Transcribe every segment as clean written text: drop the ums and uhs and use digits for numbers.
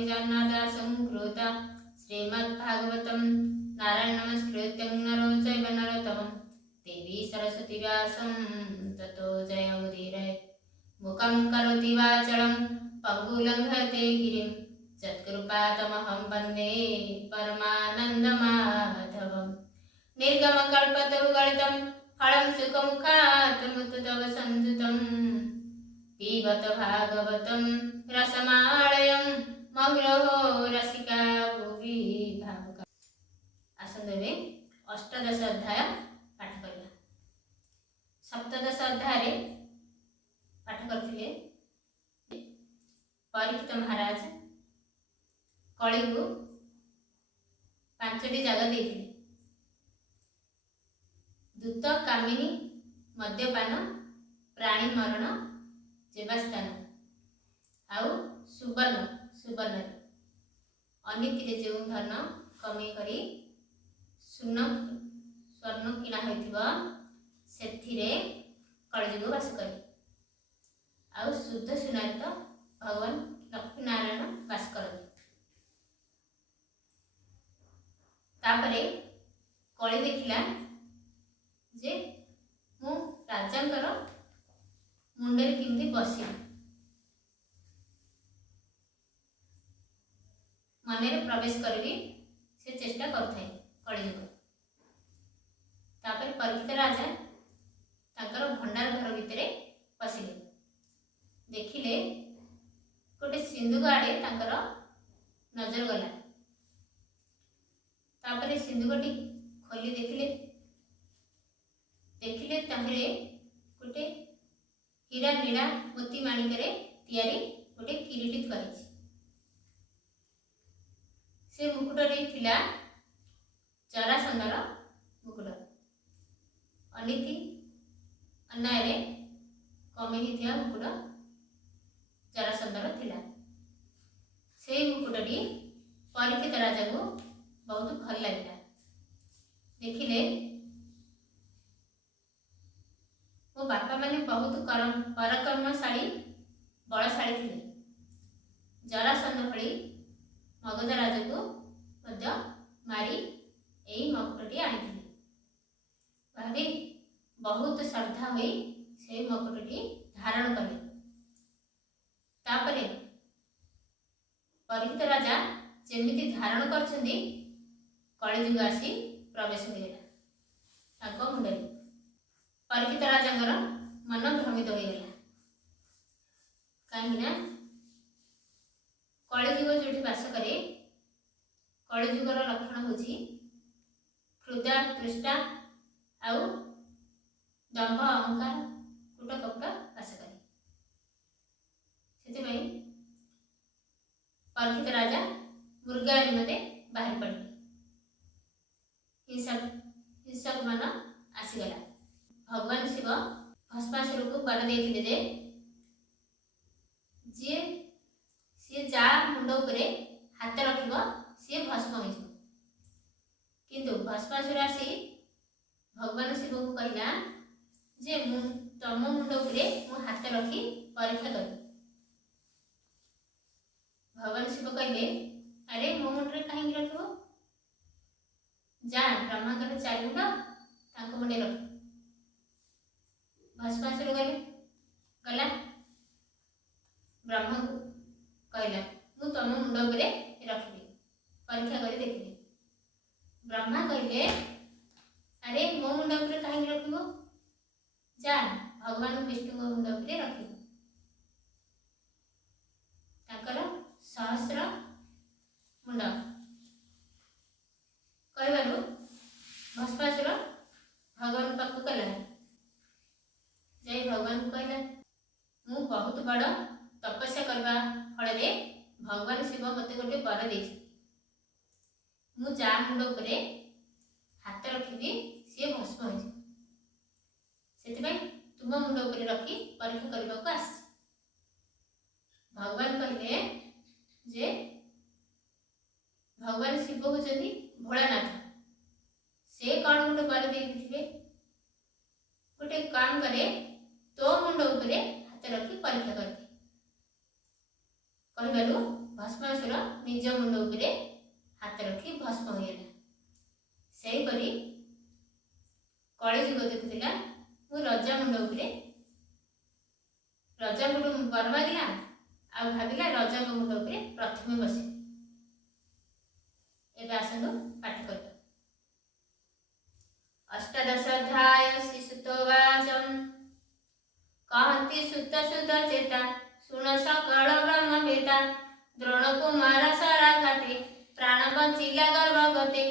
कविजानदासं कृता श्रीमद्भागवतं नारायण नमस्कृत्यं नरो चैव नरोत्तमं देवी सरस्वती व्यासं ततो जयमुदीरये मुखं करोति वाचालं पङ्गुलङ्घयते गिरिं यत्कृपातमहं वन्दे परमानन्दमाधवम् निर्गमकल्पतरुगलितं फलं सुखमुखात् मुक्ततव संयुतं पिबत भागवतं रसमालयं मग्नो रसिका भुवि भावुका। आसନ୍ତୁ ଏବେ ଅଷ୍ଟାଦଶ ଅଧ୍ୟାୟ ପାଠ କରିବା। ସପ୍ତଦଶ ଅଧ୍ୟାୟରେ ପାଠ କରିଥିଲେ ପରୀକ୍ଷିତ ମହାରାଜ କଳିକୁ 5ଟି ଜାଗା ଦେଇଥିଲେ। दूत कामिनी मद्यपान प्राणी मरण जीवास्थान आउ सुवर्ण अनीति जो धन कमी करी स्वर्ण किणा होइथिबा सेथिरे कलिजुग वास करे आउ शुद्ध सुनार तो भगवान लक्ष्मी नारायण वास करते। तापरे कली देखिला जे मु राजांकर मुंडे केमती बसी मन में प्रवेश करी से चेष्टा करथाय कलिजुग। तापर परीक्षित राजा तांकर भंडार घर भितरे पसिले देखिले गोटे सिंधुक आड़े तांकर नजर गला। तापर सिंधुकटी खोली देखिले ताहले गोटे हीरा नीला मोती माणिकरे तैयारी गोटे किरीटी थुआइछि। से मुकुटरे थिला जरासंधर मुकुट अनीति अन्याय कमी हिथिया मुकुट जरासंधर थिला। से मुकुटटी परीक्षित राजा को बहुत भल लगिला। देखिले मो बापा माने बहुत पराक्रमशाली बलशाली थे। जरासंध भली मगध राजा को मारी यही मकुटटी आनी भावी बहुत श्रद्धा हुई से मकुटटी धारण कले। तापरे परीक्षित राजा जेमिति धारण करछंदी कलिजुग आसी प्रवेश होइला मुंडे। परीक्षित राजा मन भ्रमित हो गला कहीं कलिजुग जो बास करे कलिजुगर लक्षण हूँ क्षुधा तृष्णा आउ दंभ अहंकार कूट कपट बास करे। से परीक्षित राजा मुर्गा निमते बाहर पड़े हिंसक मन आसीगला। भगवान शिव भस्मासुर को वर देते जे सी जा मुंड उपरे हाथ रखिब सी भस्म हो। किंतु भस्मासुर आसी भगवान शिव को कहला जे तम मुंड उपरे मु हाथ रखी परीक्षा कर। भगवान शिव कहले अरे मो मुंडे कहीं रख जा ब्रह्मांडर 4 मुंड तांको मुंडे रख। भस्मासुर गला ब्रह्मा को कहला मु तुम मुंड उपरे रखी परीक्षा कर देखिए। ब्रह्मा कहले अरे मो मुंड उपरे कहीं रखिब जा भगवान विष्णु मुंड उपरे रखिब। ताकर सहस्र मुंड कहबारु भस्मासुर भगवान पाक कला जय भगवान कहला मु बहुत बड़ तपस्या करबा फल भगवान शिव मते गोटे वर दे मु जा मुंड उपरे हाथ रखिबी सी भस्म हो। तुम मुंड उपरे रखी परीक्षा करने को आस। भगवान कहले जे भगवान शिव होचंदी भोलानाथ से कौन गोटे वर दे गोटे काम करे तो मुंड उपरे हाथ रखी परीक्षा करते कहबारु ଭସ୍ମାସୁର ନିଜ ମୁଣ୍ଡ ଉପରେ ହାତ ରଖି ଭସ୍ମ ହୋଇଗଲା। ସେହିପରି କଳିଯୁଗ ଦେଖୁଥିଲା ମୁଁ ରଜା ମୁଣ୍ଡ ଉପରେ ରଜାଙ୍କଠୁ ବର ମାଗିଲା ଆଉ ଭାବିଲା ରଜାଙ୍କ ମୁଣ୍ଡ ଉପରେ ପ୍ରଥମେ ବସେ। ଏବେ ଆସନ୍ତୁ ପାଠ କରିବା। ଅଷ୍ଟାଦଶୋଧ୍ୟାୟ ଶ୍ରୀସୁତୋବାଚ କହନ୍ତି ସୁତ ସୁତ ଚେତା ଶୁଣ ସକଳ ବ୍ରହ୍ମବେତା ଦ୍ରୋଣ କୁମାର ଶରାଘାତେ ପ୍ରାଣ ବଞ୍ଚିଲା ଗର୍ଭଗତେ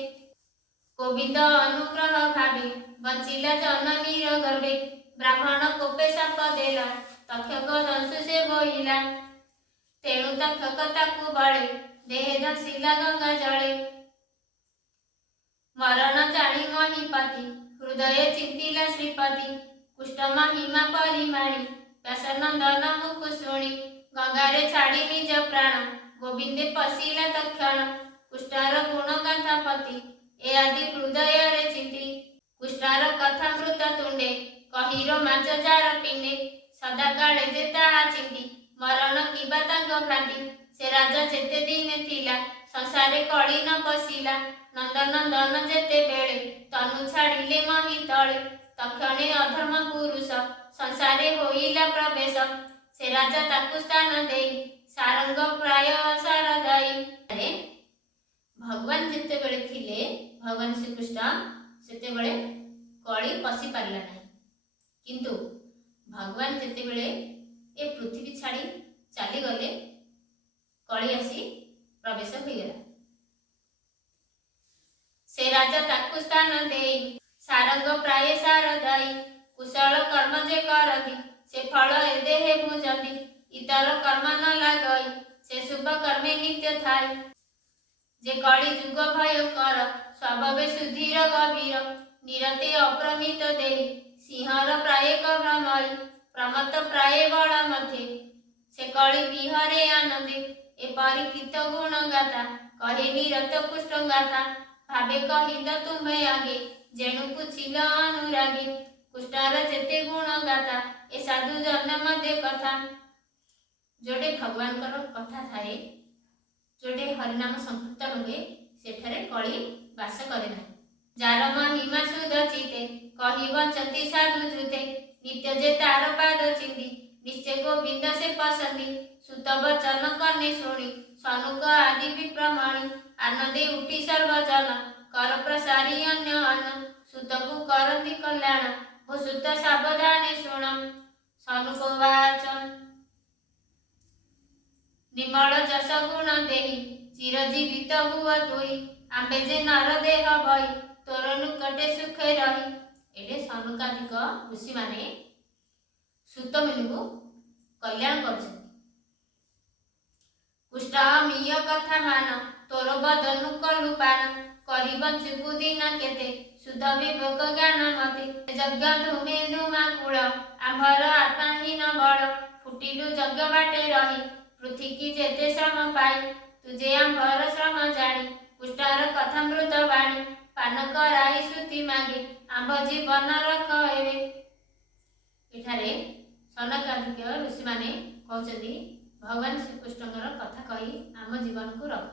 ଗୋବିନ୍ଦ ଅନୁଗ୍ରହ ଭାବେ ବଞ୍ଚିଲା ଜନନୀର ଗର୍ଭେ ବ୍ରାହ୍ମଣ କୋପେ ସାପ ଦେଲା ତକ୍ଷକ ଦଂଶୁ ସେ ବୋଇଲା ତେଣୁ ତକ୍ଷକ ତାକୁ ବଳେ ଦେହେ ଧସିଲା ଗଙ୍ଗା ଜଳେ ମରଣ ଜାଣି ମହିପତି ହୃଦୟ ଚିନ୍ତିଲା ଶ୍ରୀପତି କୁଷ୍ଟ ମହିମା ପରିମାଣି ବ୍ୟାସନନ୍ଦନ ମୁଖ ଶୁଣି ଗଙ୍ଗାରେ ଛାଡ଼ି ନିଜ ପ୍ରାଣ ଗୋବିନ୍ଦେ ପଶିଲା ତକ୍ଷଣ କୁଷ୍ଠାର ଗୁଣ ଗାଥାପତି ଏ ଆଦି ହୃଦୟରେ ଚିନ୍ତି କୁଷ୍ଠାର କଥା ମୃତ ତୁଣ୍ଡେ କହି ରୋମାଞ୍ଚ ଯାର ପିଣ୍ଡେ ସଦାକାଳେ ଯେ ତାହା ଚିନ୍ତି ମରଣ କିବା ତାଙ୍କ ଭ୍ରାନ୍ତି ସେ ରାଜା ଯେତେ ଦିନେ ଥିଲା ସଂସାରେ କଳି ନ ପଶିଲା ନନ୍ଦନନ୍ଦନ ଯେତେବେଳେ ତନୁ ଛାଡ଼ିଲେ ମହି ତଳେ ତକ୍ଷଣେ ଅଧର୍ମ ପୁରୁଷ ସଂସାରେ ହୋଇଲା ପ୍ରବେଶ ସେ ରାଜା ତାକୁ ସ୍ଥାନ ଦେଇ ସାରଙ୍ଗ ପ୍ରାୟ ସାରଦାୟୀ। ଭଗବାନ ଯେତେବେଳେ ଥିଲେ ଭଗବାନ ଶ୍ରୀକୃଷ୍ଣ ସେତେବେଳେ କଳି ପଶି ପାରିଲା ନାହିଁ, କିନ୍ତୁ ଭଗବାନ ଯେତେବେଳେ ଏ ପୃଥିବୀ ଛାଡ଼ି ଚାଲିଗଲେ କଳି ଆସି ପ୍ରବେଶ ହୋଇଗଲା। ସେ ରାଜା ତାକୁ ସ୍ଥାନ ଦେଇ ସାରଙ୍ଗ ପ୍ରାୟ ସାରଦାୟୀ କୁଶଳ କର୍ମ ଯେ କରନ୍ତି ସେ ଫଳ ଏ ଦେହେ ଭୁଜନ୍ତି ଇତର କର୍ମ ନ ଲାଗଇ ସେ ଶୁଭ କର୍ମେ ନିତ୍ୟ ଥାଏ ଯେ କଳି ଯୁଗ ଭୟଙ୍କର ସ୍ୱଭାବେ ସୁଧୀର ଗଭୀର ନିରତେ ଅପ୍ରମିତ ଦେଇ ସିଂହର ପ୍ରାୟ ଭ୍ରମରି ପ୍ରମତ୍ତ ପ୍ରାୟ ବଳ ମଧ୍ୟ ସେ କଳି ବିହରେ ଆନନ୍ଦେ ଏପରି କୀତ ଗୁଣ ଗାଥା କହେ ନିରତ ପୁଷ୍ଟ ଗାଥା ଭାବେ କହିଲ ତୁମେ ଆଗେ ଯେଣୁ ପୁଛିଲ ଅନୁରାଗୀ କୁଷ୍ଠାର ଯେତେ ଗୁଣ ଗାଥା ଏ ସାଧୁ ଜନ ମଧ୍ୟ କଥା। ଯୋଡ଼େ ଭଗବାନଙ୍କର କଥା ଥାଏ, ଯୋଡ଼େ ହରିନାମ ସଂକୀର୍ତ୍ତନ ହୁଏ, ସେଠାରେ କଳି ବାସ କରେ ନାହିଁ। ଯାର ମହିମା ସୁଧ ଚିତେ କହି ବଞ୍ଚନ୍ତି ସାଧୁ ଜୁତେ ନିତ୍ୟ ଯେ ତାର ପାଦ ଚିନ୍ତି ନିଶ୍ଚୟ ଗୋବିନ୍ଦ ସେ ପସନ୍ତି ସୁତ ବଚନ କନେ ଶୁଣି ସନୁକ ଆଦି ବିପ୍ରମଣି ଆନନ୍ଦେ ଉଠି ସର୍ବଜନ କର ପ୍ରସାରୀ ଅନ୍ୟ ଅନ୍ନ ସୁତକୁ କରନ୍ତି କଲ୍ୟାଣ ଓ ସୁତ ସାବଧାନେ ଶୁଣ। ସନୁକ ବାଚ ନିମଳ ଯଶ ଗୁଣ ଦେହି ଚିରଜୀବିତ ହୁଅ ତୁଇ ଆମ୍ବେ ଯେ ନର ଦେହ ବହି ତୋର ନିକଟେ ସୁଖେ ରହି। ଏଠି ସନୁକାଦିକ ଋଷିମାନେ ସୁତମୁନିଙ୍କୁ କଲ୍ୟାଣ କରୁଛନ୍ତି। କୁଷ୍ଟ ମିୟ କଥା ମାନ ତୋର ବଦନୁ କଲୁ ପାନ କରି ବଞ୍ଚୁ ଦିନ କେତେ ସୁଧ ବିବେକ ଜ୍ଞାନ ମତେ ଯଜ୍ଞ ଧୁମେ ଧୁମା କୂଳ ଆମ୍ଭର ଆତ୍ମାହୀନ ବଳ ଫୁଟିଲୁ ଯଜ୍ଞ ବାଟେ ରହି ପୃଥିବୀ ଯେତେ ଶ୍ରମ ପାଇ ତୁଜେ ଆମ୍ଭର ଶ୍ରମ ଜାଣି କୁଷ୍ଠାର କଥା ମୃତ ବାଣୀ ପାନ କରାଇ ଶ୍ରୁତି ମାଗି ଆମ୍ଭ ଜୀବନ ରଖ ଏବେ। ଏଠାରେ ସନକାଦିକ ଋଷିମାନେ କହୁଛନ୍ତି ଭଗବାନ ଶ୍ରୀକୃଷ୍ଣଙ୍କର କଥା କହି ଆମ ଜୀବନକୁ ରଖ।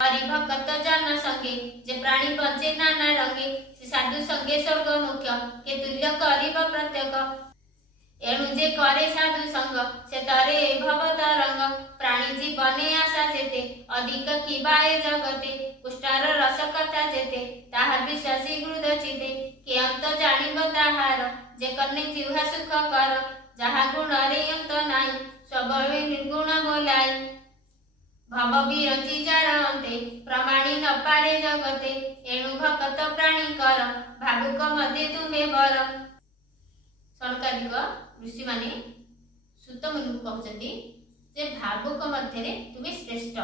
ହରି ଭକ୍ତ ଜନ ସଙ୍ଗେ ଯେ ପ୍ରାଣୀ ବଞ୍ଚେ ନାନା ରଙ୍ଗେ ସେ ସାଧୁ ସଙ୍ଗେ ସ୍ୱର୍ଗ ମୁଖ୍ୟ କେ ତୁଲ୍ୟ କରିବ ପ୍ରତ୍ୟେକ ଏଣୁ ଯେ କରେ ସାଧୁ ସଙ୍ଗ ସେ ତରେ ଭବ ତରଙ୍ଗ ପ୍ରାଣୀ ଜୀବନେ ଆଶା ଯେତେ ଅଧିକ କିବା ଏ ଜଗତେ କୁଷ୍ଠାର ରସ କଥା ଯେତେ ତାହା ବିଶ୍ୱାସୀ ହୃଦ ଚିତେ କେ ଅନ୍ତ ଜାଣିବ ତାହାର ଯେ କର୍ଣ୍ଣେ ଜିହ୍ୱା ସୁଖ କର ଯାହା ଗୁଣରେ ଅନ୍ତ ନାହିଁ ସ୍ୱଭାବେ ନିର୍ଗୁଣ ବୋଲାଇ ଭବ ବିରଚି ଯାର ଅନ୍ତେ ପ୍ରମାଣି ନ ପାରେ ଜଗତେ ଏଣୁ ଭକତ ପ୍ରାଣୀ କର ଭାବୁକ ମଧ୍ୟ ତୁମେ ବର। ସନକାଦିକ ଋଷିମାନେ ସୁତମୁନିଙ୍କୁ କହୁଛନ୍ତି ଯେ ଭାବୁକ ମଧ୍ୟରେ ତୁମେ ଶ୍ରେଷ୍ଠ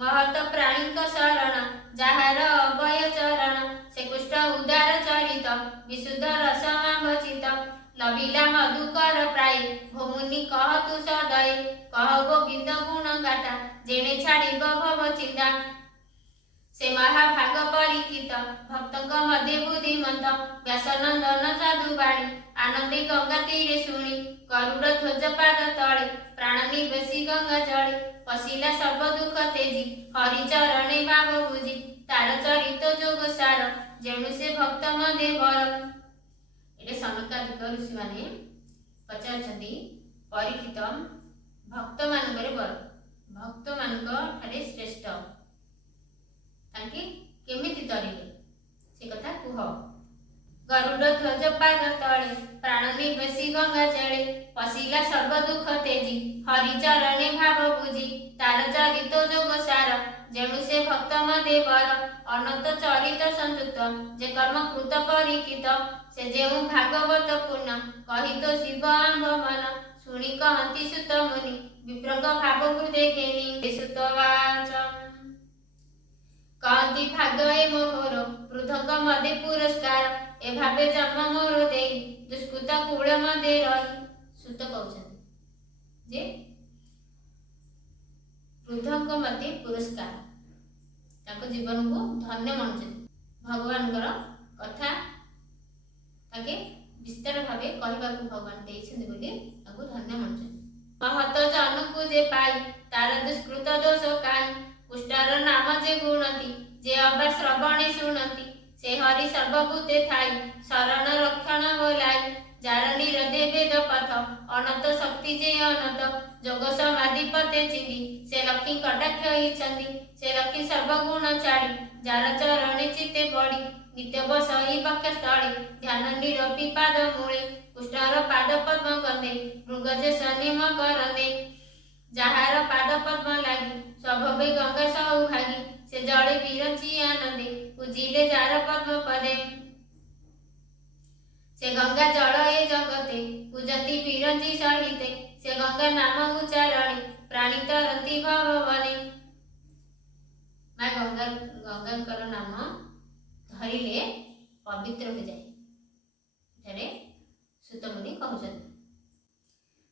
ମହତ ପ୍ରାଣୀଙ୍କ ଶରଣ ଯାହାର ଅଭୟ ଚରଣ ସେ କୁଷ୍ଠ ଉଦାର ଚରିତ ବିଶୁଦ୍ଧ ରସ ଆମ୍ଭଚିତ ଲଭିଲା ମଧୁକର ପ୍ରାୟ ଭୂମୁନି କହ ତୁ ସଦୟ କହ ଗୋବିନ୍ଦ ଗୁଣ ଗାଥା ଯେଣେ ଛାଡ଼ିବ ଭବ ଚିନ୍ତା ସେ ମହାଭାଗ ପରୀକ୍ଷିତ ଭକ୍ତଙ୍କ ମଧ୍ୟ ବୁଦ୍ଧିମନ୍ତ ବ୍ୟାସନନ୍ଦନ ସାଧୁ ବାଣୀ ଆନନ୍ଦେ ଗଙ୍ଗା ତୀରେ ଶୁଣି ଗରୁଡ଼ ଧ୍ୱଜ ପାଦ ତଳେ ପ୍ରାଣ निवेशी गंगा जले पशिला सर्व दुख तेजी हरि चरणे भाव बुझी तार चरित जोग सार जेणु से भक्त मधे वर। एटे सनकादिक ऋषि माने पचारछंती परीक्षित भक्त मानकर वर भक्त मानक ठारे श्रेष्ठ तांके केमिति तरिले से कथा कुह। गरुड़ ध्वज पाद तले प्राण निवेशी गंगा जले पशिला सर्व दुख तेजी हरि चरणे भाव बुझी तार चरित जोग सार जेणु से भक्त मधे वर। अनंत चरित संयुक्त जे कर्म कृत परीक्षित से जेउ भागवत पूर्ण कही तो शिव आंब मन शुणी कहती सुत मुनि विप्रंग भाव हृदय घेनी सुतवाच कहती भाग ए मोहर वृद्धंग मधे पुरस्कार ए भावे जन्म मोर देई दुष्कृत कूल मधे रही। सुत कहउछन्ति जे वृद्धंग मधे पुरस्कार ताको जीवन को धन्य मानुछन्ति भगवानकर कथा ताके विस्तार भावे कहबाकू भगवान देइछन्ति बोली ताको धन्य मानुछन्ति। महत जन को जे पाई तार दुष्कृत दोष काई पुष्टार नाम जे गुणती जे अबा श्रवणे शुणती से हरि सर्वभूते थाई शरण रक्षण बोलाई जार निरदे वेद पथ अनंत शक्ति जे अनंत जोग समाधि पते चिंदी से लक्ष्मी कटाक्ष इच्छन्ति से लक्ष्मी सर्वगुण छाड़ी जार चरणे चित्ते पड़ी नित्य बसई वक्ष स्थले ध्यान निरपी पाद मूले पुष्टार पाद पद्म कंदे मृगज सनिम करंदे जाहार पाद पद्म लागी स्वभवे गंगा सौभागी से जड़े विरंची आनंदे पूजिले जार पद्म पदे से गंगा जल ए जगते पूजती विरंची सहिते से गंगा नाम उच्चारणे प्राणी तरंती भवने। मां गंगाकर नाम धरिले पवित्र हो जाए एठारे सुतमुनि कहउछन्ति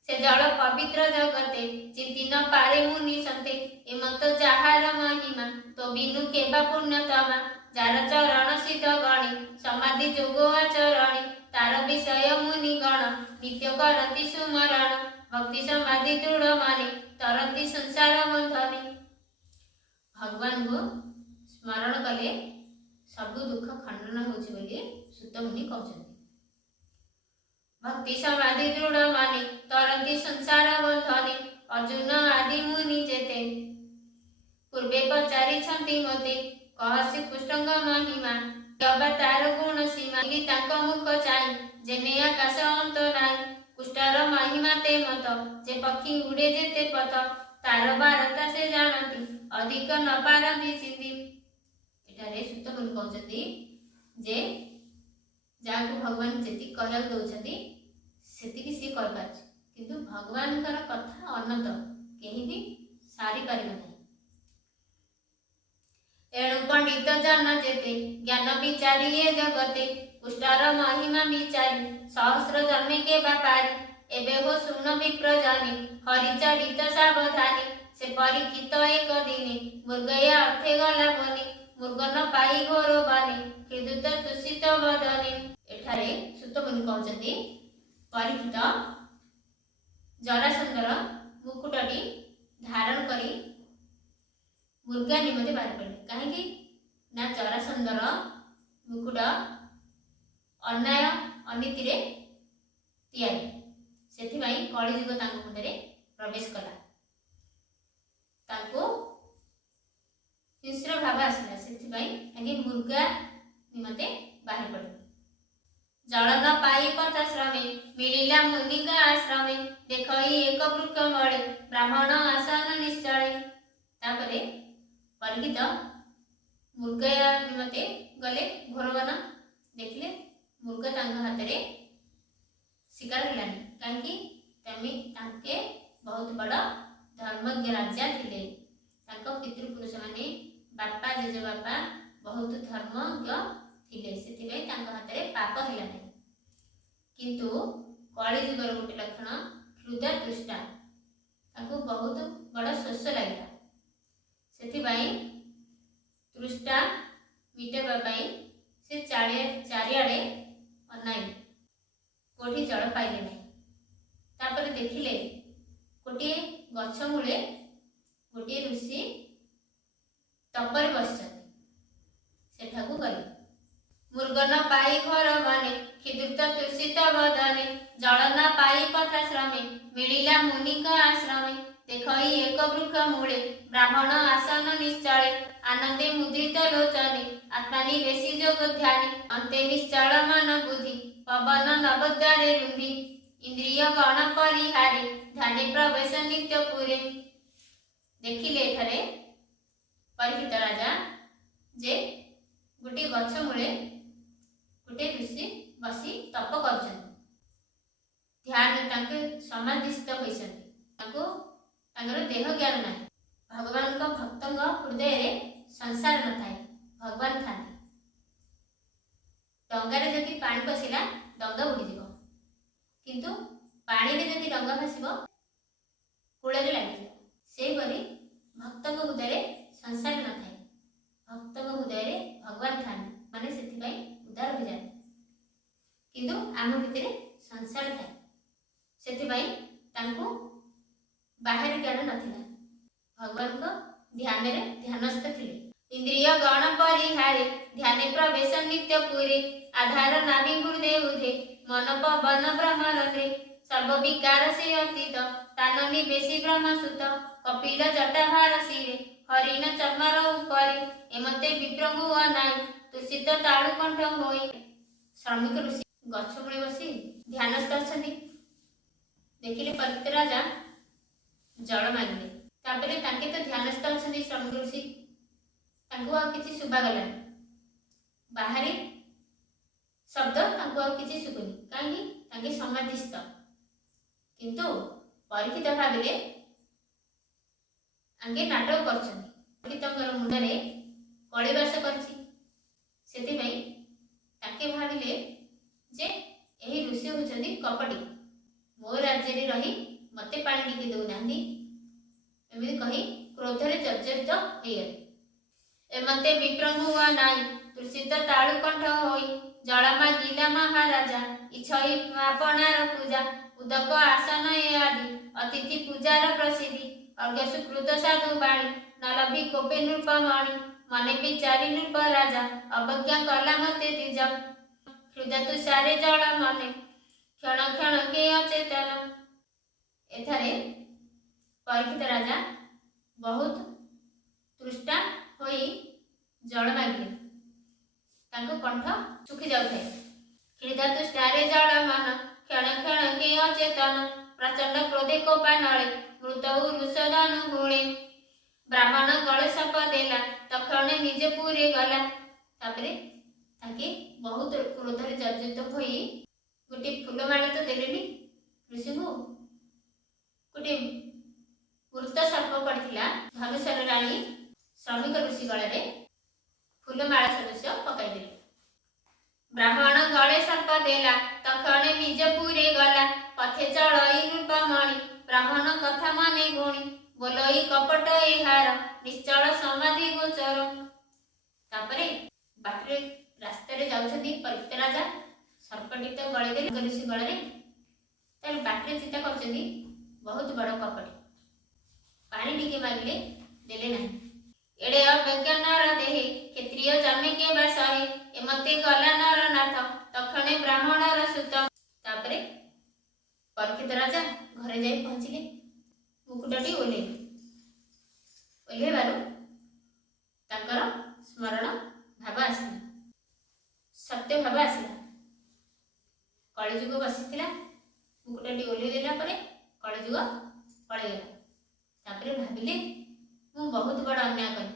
से जल पवित्र जगते चिंती न पारे मुनि संते एमत जाहार महिमा तो बिनु केबा पुण्यतमा जार चरण शीत गणे समाधि जोग आचरणे तार विषय मुनि गण नित्य करती सुमरण भक्ति समाधि दृढ़ माने तरंती संसार बंधने। भगवान को स्मरण कले सब दुख खंडन होछि बोली सुतमुनि कहउछन्ति। भक्ति समाधि दृढ़ माने तरंती संसार बंधने अर्जुन आदि मुनि जेते पूर्वे पचारि छंती मते कहसी पुष्टंग महिमा अवतार गुण सीमा तांक मुख चाहि जेने आकाश अंत नाई पुष्टार महिमा ते मत जे पक्षी उड़े जेते पथ तार बारता से जानती अधिक न पारती चिंती। एठारे सुतमुनि कहउछन्ति जे जाको भगवान जेति कहला दउछन्ति सेतिकी सी कर पाछ किंतु भगवानकर कथा अनंत केही भी सारी पारिबा नहीं। एणु पंडित जन जेते ज्ञान विचारी ए जगते पुष्टार महिमा विचारी सहस्र जन्मे के बापारी एबे हो सुन विप्र जानी हरि चरित सावधानी से परीक्षित एक दिने मृगया अर्थे गला बने मृग न पाई घोर बाने हृदुत दूषित बदने। एठारे सुतमुनि कहउछन्ति परीक्षित जरासंधर मुकुटटी धारण करी मुर्गा निमते बाहर पड़े कहीं ना जरासंधर मुकुट अन्याय अनीति रे तैयारी सेथिबाई कलिजुग तांको मुंडरे प्रवेश कला ताको हिंस्र भाव आसला सेथिबाई तांके मुर्गा निमते बाहर पड़े। जल न पाई पथाश्रमे मिलिला मुनिका आश्रमे देखई एक वृक्ष मळे ब्राह्मण आसन निश्चळे। तापरे परीक्षित मुर्गा निमते गले घोरवन देखले मुर्गा तांका हाथ रे शिकार हेलानी काहेकि तांके बहुत बड़ धर्मज्ञ राजा थिले तांको पितृपुरुष माने बापा जेजे बापा बहुत धर्मज्ञ थिले सेथिबे तांका हाथ रे पाप हेलानी किंतु कली जुगर गोटे लक्षण हृदय तृष्णा तांको बहुत बड़ शोष लागला सेथिबाई तृष्णा मिटेबा पाई से चारिआडे अनाई कोठी जल पाइले नहीं तापर देखिले गोटे गछ मूले गोटे ऋषि तपरे बसिଛନ୍ତି सेठाकू गले मृग न पाई घर बने क्षुद्र तृषित बदने जल न पाई पथाश्रमे मिलिला मुनिक आश्रमे देखई एक वृक्ष मूले ब्राह्मण आसन निश्चले आनंदे मुद्रित लोचने आत्मनिवेशी जोग ध्याने अंते निश्चल मन बुद्धि पवन नवद्वारे रुंधि इंद्रिय गण परिहारे ध्याने प्रवेश नित्य पुरे। देखिले एठारे परीक्षित राजा जे गोटे गछ मूले गोटे ऋषि बसी तप कर ध्यान तांके समाधिस्थ होइछन्ति देह ज्ञान ना भगवान का भक्तंग हृदय रे संसार न थाए भगवान थांती डंगारे जदि पानी पशिला डंगा बुड़ी जीव किंतु पानी रे जदि डंगा भासिबो कूଳରେ लागि से परि भक्तंग हृदय रे संसार न थाए भक्तंग हृदय रे भगवान थांती माने सेति पई उद्धार हो जाए किंतु आम भितर संसार थाए सेति पई तांको बाहर ज्ञान नथिला भगवान को ध्यान रे ध्यानस्थ थिले इंद्रिय गण परिहारे ध्याने प्रवेश नित्य पुरे आधार नाभि हृदय उधे मन पवन ब्रह्मरंध्रे सर्व विकार से अतीत तान निवेशी ब्रह्मसुत कपिल जटाहार शिरे हरिण चर्मर उपरे एमते विप्रभु अनाई तुषित ताळु कंठ होई। श्रमिक ऋषि गछ मूले बसी ध्यानस्थ अछंती देखिले परीक्षित राजा जल मांगिले तापरे तांके तो ध्यानस्थ अछंती श्रमिक ऋषि तांको आ किछि सुबा गला बाहरी शब्द तांको आ किछि सुबुनी काहे तांके समाधिस्थ किंतु परीक्षित भाबिले आगे नाटक करछन्ती परीक्षितଙ୍କର मुंडरे कଳିबास करछि सेति पई ताके भाबिले जे एही ऋषि होचन्ती कपटी मो राज्य रे रही मते पानी टिके दउ नांदी एमि कहि क्रोध रे जर्जरित होइगले एमते विप्रभु अनाई तुषित ताळु कंठ होई जल मागिला महाराजा इछई आपनार पूजा उदक आसन ए आदि अतिथि पूजार प्रसिद्धि अर्घ्य सुकृत साधु बाणी नलभि कोपे नृपमणि मने विचारी नृप राजा अवज्ञा कला मते द्विज हृदय तुषारे जल मने क्षण क्षण के अचेतन। एथारे परीक्षित राजा बहुत तृष्णा होई जल मागिले तांको कंठ सुखी जाउथाय हृदय तुष्टारे जल मन क्षण क्षण के अचेतन प्रचंड क्रोधे कोपा नळे मृत रुषदन हुणे ब्राह्मण गले साप देला तक्षणे निजे पूरे गला तापरे ताके बहुत क्रोध रे जर्जरित होई गोटे फूलमाला तो देलेनी ऋषि को गोटे मृत सर्प पड़िथिला धनुषर राणी श्रमिक ऋषि गले फूलमाला सदस्य पकाई देले ब्राह्मण गले सर्प देला तक्षणे निज पूरे गला पथे चलई नृपमणि ब्राह्मण कथा माने गुणी बोलई कपट एहार निश्चल समाधि गोचर। तापरे बाटरे रास्ता रे जाउछथि परीक्षित राजा सर्पटी तो गळे देले ऋषि गळे तार बाटरे चिंता करछथि बहुत बड़ कपट पानी टिके मागिले देले नाही एडे अवज्ञा नर देहे क्षत्रिय जन्मे के बसहे एमते गला नर नाथ तक्षणे ब्राह्मणर सुत। तापरे परीक्षित राजा घरे जाई पहुंचिले मुकुटटी ओल्हेबारु तांकर स्मरण भाव आसिला सत्य भाव आसिला कलिजुग बसिथिला मुकुटटी ओल्हे देला परे कलिजुग पळेगला तापरे भाबिले मु बहुत बड़ अन्याय कली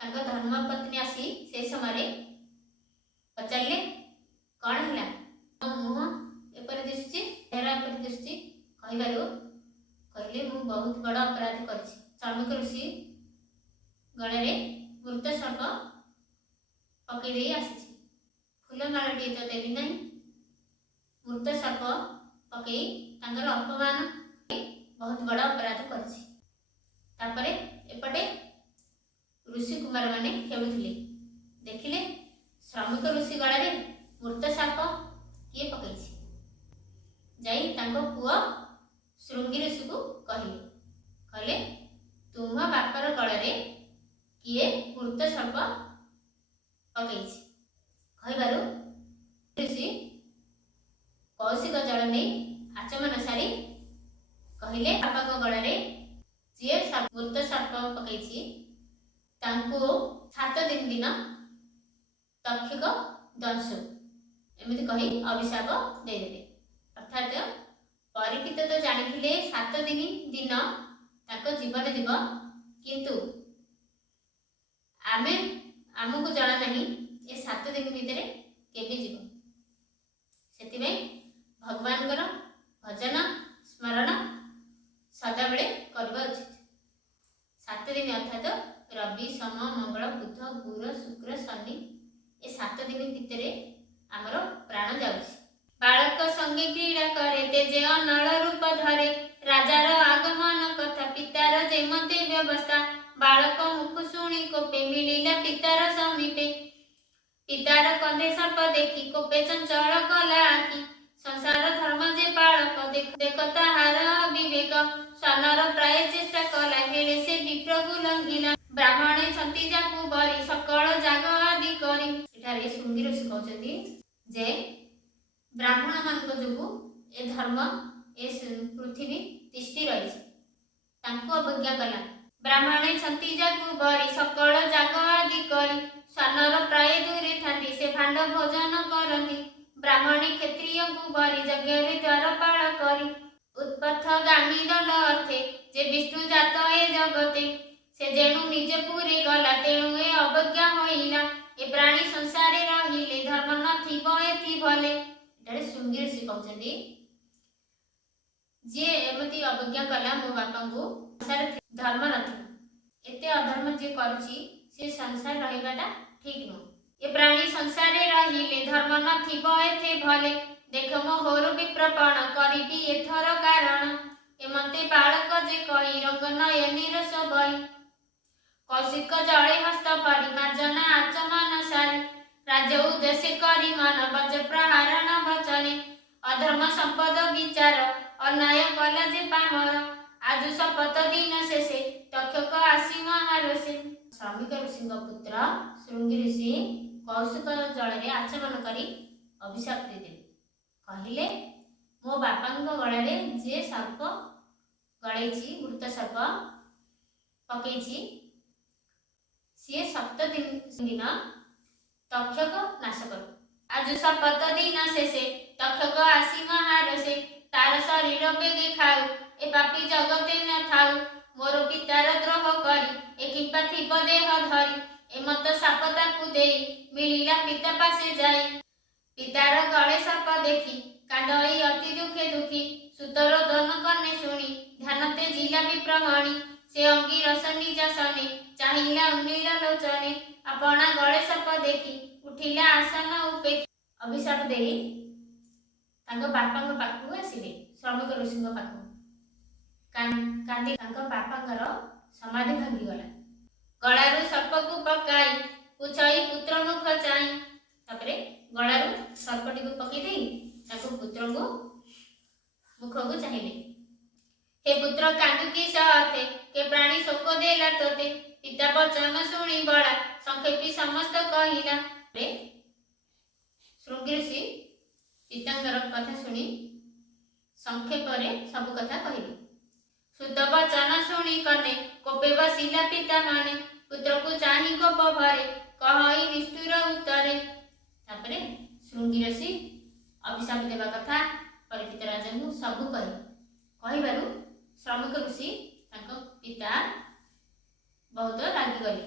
तांकर धर्मपत्नी आसी से समय पचारे कौन है मुह एपर दिशुची चेहरा एपर दिशुची कहले मु बहुत बड़ अपराध कर श्रमिक ऋषि गणे मृत सर्प पकई दे आसी फूलमालाटी तो देली ना मृत सर्प पकई तांकर अपमान बहुत बड़ अपराध कर एपटे ऋषि कुमार माने खेलुथिले देखिले श्रमिक ऋषि गळे मृत सर्प किए पकई जाई तांको पुआ श्रृंगी ऋषि को କହିଲେ କହିଲେ ତୁମ ବାପର ଗଳାରେ କିଏ ମୃତ ସର୍ପ ପକେଇଛି। କହିବାରୁ ଋଷି କୌଶିକ ଜଳ ନେଇ ଆଚମନ ସାରି କହିଲେ ବାପାଙ୍କ ଗଳାରେ ଯିଏ ମୃତ ସର୍ପ ପକେଇଛି ତାଙ୍କୁ 7 ଦିନ ତକ୍ଷକ ଦଂଶୁ ଏମିତି କହି ଅଭିଶାପ ଦେଇଦେଲେ। ଅର୍ଥାତ୍ ପରୀକ୍ଷିତ ତ ଜାଣିଥିଲେ 7 ଦିନ ତାଙ୍କ ଜୀବନ ଯିବ, କିନ୍ତୁ ଆମକୁ ଜଣା ନାହିଁ ଏ 7 ଦିନ ଭିତରେ କେବେ ଯିବ। ସେଥିପାଇଁ ଭଗବାନଙ୍କର ଭଜନ ସ୍ମରଣ ସଦାବେଳେ କରିବା ଉଚିତ। 7 ଦିନ ଅର୍ଥାତ୍ ରବି ସୋମ ମଙ୍ଗଳ ବୁଧ ଗୁରୁ ଶୁକ୍ର ଶନି ଏ 7 ଦିନ ଭିତରେ ଆମର ପ୍ରାଣ ଯାଉଛି। ବାଳକ ସଙ୍ଗେ କ୍ରୀଡ଼ା କରେ ତେଜେ ଅନଳ ରୂପ ଧରେ ରାଜାର ଆଗମନ କଥା ପିତାର ଯେମତେ ବ୍ୟବସ୍ଥା ବାଳକ ମୁଖ ଶୁଣି କୋପେ ମିଳିଲା ପିତାର ସମୀପେ ପିତାର କନ୍ଧେ ସର୍ପ ଦେଖି କୋପେ ଚଞ୍ଚଳ କଲା ଆଖି ସଂସାର ଧର୍ମ ଯେ ବାଳକ ଦେଖ ତାହାର ବିବେକ ସ୍ୱନର ପ୍ରାୟ ଚେଷ୍ଟା କଲା ହେଳେ ସେ ବିପ୍ରକୁ ଲଙ୍ଘିଲା ବ୍ରାହ୍ମଣେ ଛନ୍ତି ଯାକୁ ବରି ସକଳ ଯାଗ ଆଦି କରି। ଏଠାରେ ଶୃଙ୍ଗି ଋଷି କହୁଛନ୍ତି ଯେ ବ୍ରାହ୍ମଣ ମାନଙ୍କ ଯୋଗୁଁ ଏ ଧର୍ମ ଏ ପୃଥିବୀ ତିଷ୍ଠି ରହିଛି, ତାଙ୍କୁ ଅବଜ୍ଞା କଲା। ବ୍ରାହ୍ମଣେ ଛନ୍ତି ଯାକୁ ବରି ସକଳ ଯାଗ ଆଦି କରି ସ୍ୱନର ପ୍ରାୟ ଦୂରେ ଥାନ୍ତି ସେ ଭାଣ୍ଡ ଭୋଜନ କରନ୍ତି ବ୍ରାହ୍ମଣେ କ୍ଷତ୍ରିୟଙ୍କୁ ବରି ଯଜ୍ଞରେ ଦ୍ୱାରପାଳ କରି ଉତ୍ପଥ ଗାମୀ ଦଣ୍ଡ ଅର୍ଥେ ଯେ ବିଷ୍ଣୁ ଜାତ ଏ ଜଗତେ ସେ ଯେଣୁ ନିଜ ପୁରୀ ଗଲା ତେଣୁ ଏ ଅବଜ୍ଞା ହୋଇଲା ଏ ପ୍ରାଣୀ ସଂସାରେ ରହିଲେ ଧର୍ମ ନଥିବ ଏଥି ଭଲେ। ଏଠାରେ ଶୃଙ୍ଗି ଋଷି କହୁଛନ୍ତି ଯିଏ ଏମିତି ଅବଜ୍ଞା କଲା ମୋ ବାପାଙ୍କୁ, ଧର୍ମ ନଥିବ, ଏତେ ଅଧର୍ମ ଯିଏ କରୁଛି ସେ ସଂସାର ରହିବାଟା ଠିକ ନୁହଁ। ଏ ପ୍ରାଣୀ ସଂସାରେ ରହିଲେ ଧର୍ମ ନଥିବ ଏଥେ ଭଲେ ଦେଖ ମୋହର ବିପ୍ରପଣ କରିବି ଏଥର କାରଣ ଏମତେ ବାଳକ ଯେ କହି ରଙ୍ଗ ନୟନୀର ଶୋଭଇ କୌଶିକ ଜଳେ ହସ୍ତ ପରି ମାର୍ଜନା ଆଚମନ ସାରି ରାଜ ଉଦ୍ଦେଶ୍ୟ କରି ମନ ବଜ ପ୍ରହାରଣ ବଚନେ ଅଧର୍ମ ସମ୍ପଦ ବିଚାର ଅନ୍ୟାୟ କଲା ଯେ ପାମର ଆଜୁ ଶପଥ ଦିନ ଶେଷେ ତକ୍ଷକ ଆସି ମହାରୋଷେ। ଶ୍ରମିକ ଋଷିଙ୍କ ପୁତ୍ର ଶୃଙ୍ଗି ଋଷି କୌଶିକ ଜଳରେ ଆଚମନ କରି ଅଭିଶାପ ଦେଇଦେଲେ। କହିଲେ ମୋ ବାପାଙ୍କ ଗଳାରେ ଯିଏ ସର୍ପ ଗଳେଇଛି ମୃତ ସର୍ପ ପକେଇଛି ସିଏ 7 ଦିନ ତକ୍ଷକ ନାଶ କରୁ। ଆଜୁ ଶପଥ ଦିନ ଶେଷେ ତକ୍ଷକ ଆସି ମହାରୋଷେ ତାର ଶରୀର ବେଗେ ଖାଉ ଏ ପାପୀ ଜଗତେ ନ ଥାଉ ମୋର ପିତାର ଦ୍ରୋହ କରି ଏ କିମ୍ପା ଥିବ ଦେହ ଧରି ଏମତ ସାପ ତାକୁ ଦେଇ ମିଳିଲା ପିତା ପାଶେ ଯାଇ ପିତାର ଗଳେ ସର୍ପ ଦେଖି କାଣ୍ଡଇ ଅତି ଦୁଃଖେ ଦୁଃଖୀ ସୁତର ଦନ କର୍ଣ୍ଣେ ଶୁଣି ଧ୍ୟାନ ତେଜିଲା ବିପ୍ରମଣି ସେ ଅଙ୍ଗିରସ ନିଜ ସନେ ଚାହିଁଲା ଉନ୍ନୀଳ ଲୋଚନେ ଆପଣା ଗଳେ ସର୍ପ ଦେଖି ଉଠିଲା ଆସନ ଉପେକ୍ଷୀ। ଅଭିଶାପ ଦେଇ ତାଙ୍କ ବାପାଙ୍କ ପାଖକୁ ଆସିଲେ, ଶ୍ରମିକ ଋଷିଙ୍କ ପାଖକୁ କାନ୍ଦି ତାଙ୍କ ବାପାଙ୍କର ସମାଧି ଭାଙ୍ଗିଗଲା। ଗଳାରୁ ସର୍ପକୁ ପକାଇ ପୁଛଇ ପୁତ୍ର ମୁଖ ଚାହିଁ ତାପରେ ଗଳାରୁ ସର୍ପଟିକୁ ପକେଇ ଦେଇ ତାକୁ ପୁତ୍ରଙ୍କୁ ମୁଖକୁ ଚାହିଁଲେ। हे पुत्र कांदु की सहे के प्राणी शोक देला तोते पिता बचन शुणी बड़ा संक्षेपी समस्त कहिला। शृंगी ऋषि पितांकर कथा शुणी संक्षेप सब कथा कहले। सुत बचन शुणी कने कोपे बसिला पिता माने पुत्र को चाही कोप भरे कहई निष्ठुर उत्तरे। तापरे शृंगी ऋषि अभिशाप देवा कथा परीक्षित राजा को सब कहबारू श्रमिक ऋषि पिता बहुत रागी गले।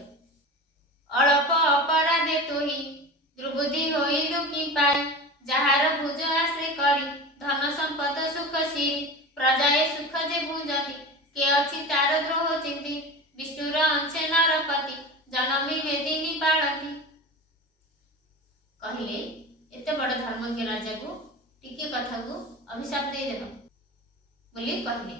अल्प अपराधे तुही दुर्बुद्धि होइलु कि पाई जहार भुज आश्रय करी धन संपद सुख सिरी प्रजाए सुख जे भुंजती के अछि तार द्रोह चिंती विष्णुर अंशे नरपति जनमी वेदिनी पालती। कहले एते बड़ धर्मज्ञ राजा को टिके कथा को अभिशाप दे देबो बोली कहले।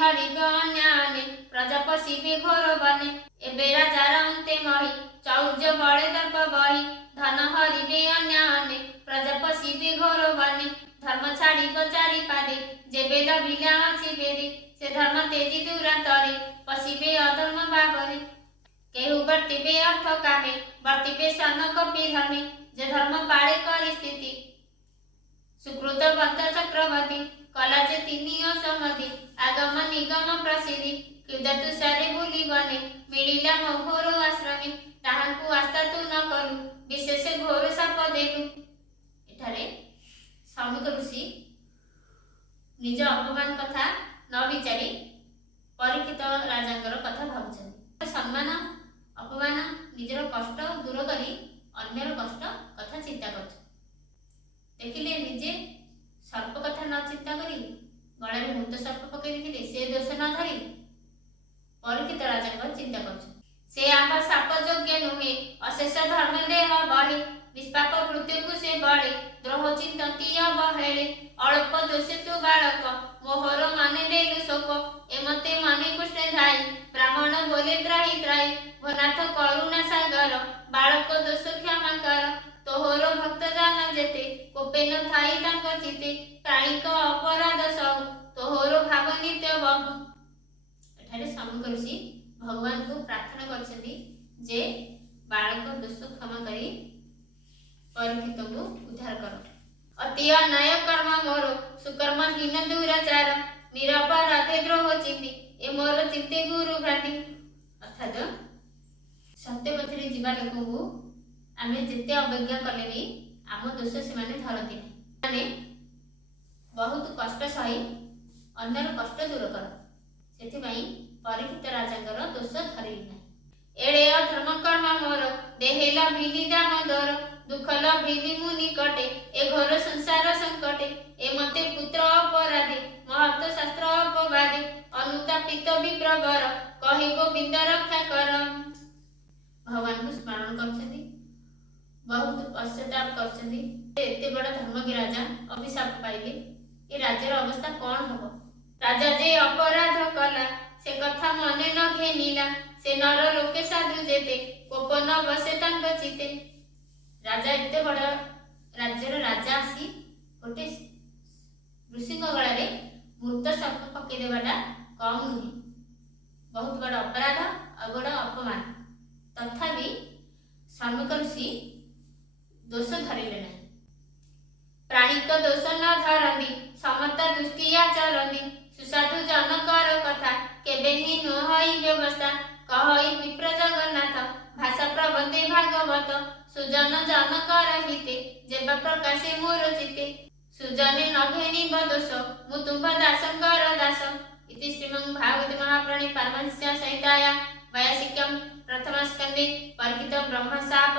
हरिग अन्याने प्रजा पशिबे घोर बने एबे राजार अंते मही चौर्य बड़े दर्प बही धन हरिबे अन्याने प्रजा पशिबे घोर बने धर्म छाड़िब चारि पादे जेबे लभिला अछि बेदे से धर्म तेजी दूरांतरे पशिबे अधर्म भावरे केहू वर्तिबे अर्थ कामे वर्तिबे सन कपि धर्मे जे धर्म पाळे करि स्थिति सुकृत बंत चक्रवर्ती कला जे तिनि असमति आगम निगम प्रसिद्धि क्षुदा तुषारे बुलिबने मिलिला मोहर आश्रमे ताहाଙ୍କୁ आस्था तू न कलु विशेष घोर साप देलु। एठारे श्रमिक ऋषि निज अपमान कथा न विचारी परीक्षित राजांकर कथा भावुछन्ति सम्मान अपमान निजर कष्ट दूर करी अन्यर कष्ट कथा चिंता कर देखिले निजे सर्प कथा न चिंता करी गलारे मृत सर्प पकई देथिले से दोष न धरी परीक्षित राजांकर चिंता कर से आंबा साप योग्य नुहे अशेष धर्म देह बहे निष्पाप कृत्य को से बड़े द्रोह चिंतती अवहेले अल्प दोषे तू बालक मोहर माने देलु शोक एमते माने कुष्ठे धाई ब्राह्मण बोले त्राही त्राही भनाथ करुणा सागर बालक दोष क्षमा कर तोहर भक्त जान जेते कोपे न थाई तांक चिते प्राणिक अपराध सौ तोहर भाव नित्य बहु। एठारे श्रमिक ऋषि भगवान को प्रार्थना करछन्ति जे बालक दोष क्षमा करी परीक्षित को उद्धार कर। अति अन्याय कर्म मोर सुकर्महीन दुराचार निरपराधे द्रोह चिंती ए मोर चिंते गुरु भ्रांति अर्थात सत्य पथरे जीवा लोक को आमे जेते अवज्ञा कले भी आम दोष से माने धरती माने बहुत कष्ट सही अन्यर कष्ट दूर कर सेथिबाई परीक्षित राजांकर दोष धरिली ना एड़े अधर्म कर्म मोर देहे लभिली दामोदर दुख लभिली मुनि कटे ए घोर संसार संकटे ए मते पुत्र अपराधे महत शास्त्र अपवादे अनुतापित विप्रवर कहि गोविंद रक्षा कर। भगवान को स्मरण करछन्ति बहुत पश्चाताप करछन्ति एते बड़ा धर्मकी राजा अभिशाप पाइले ए राज्यर अवस्था कौन हबो राजा जे अपराध कला से कथा मने न घेनिला से नर लोके साधु जेते कोप न बसे तांक चिते राजा एते बड़ राज्यर राजा आसी गोटे ऋषि गलारे मृत सर्प पकई देवाटा कम नुहे बहुत बड़ अपराध और बड़ अपमान तथापि श्रमिक ऋषि दोष धरिले ना प्राणिक दोष न धरंदी समता दृष्टि आचरंदी सुसाधु जनकर कथा केबे ही नहई व्यवस्था कहई विप्र जगन्नाथ भाषा प्रबंधे भागवत सुजन जनकर हिते जेबा प्रकाशे मोर चिते सुजने नघेनी बदोष मुतुंब दासंकर दास इति श्रीमद् भागवते महापुराणे पारमहंस्य संहिताया वैयासिकं प्रथम स्कंदे परीक्षित ब्रह्म शाप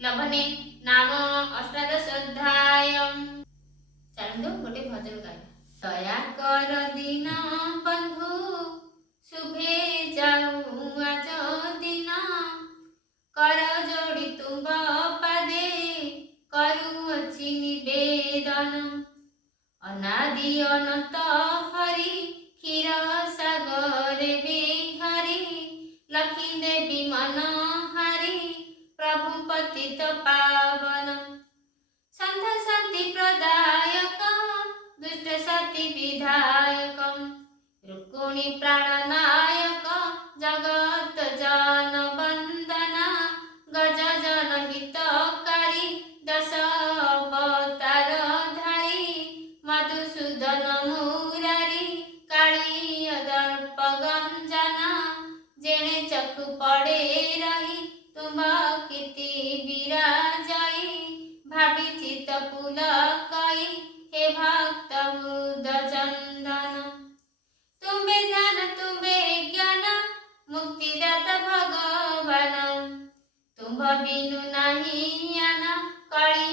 लभने नाम अष्टादश अध्याय। चलंतु गोटे भजन गाय दया कर दीन बंधु शुभे जाऊ आज दिन कर जोड़ी तुम पादे करुअछि निवेदन अनादि अनंत हरि क्षीर सागर बिहारी लक्ष्मी देवी मन हरि प्रभु पतित पावन संत शांति प्रदायक दुष्ट सति विधायक रुक्मिणी प्राणनायक जगत जन वंदना गज जन हितकारी दश अवतार धारी मधुसूदन मुरारी काली दर्प गंजना जेने चक्षु पड़े रही तुम कीर्ति विराजाई भावी चित पुलकाई हे भक्त बुद्ध चंदन तुम्बे दान तुम्बे ज्ञान मुक्तिदाता भगवान तुम्भ बिनु नहीं आना कଳି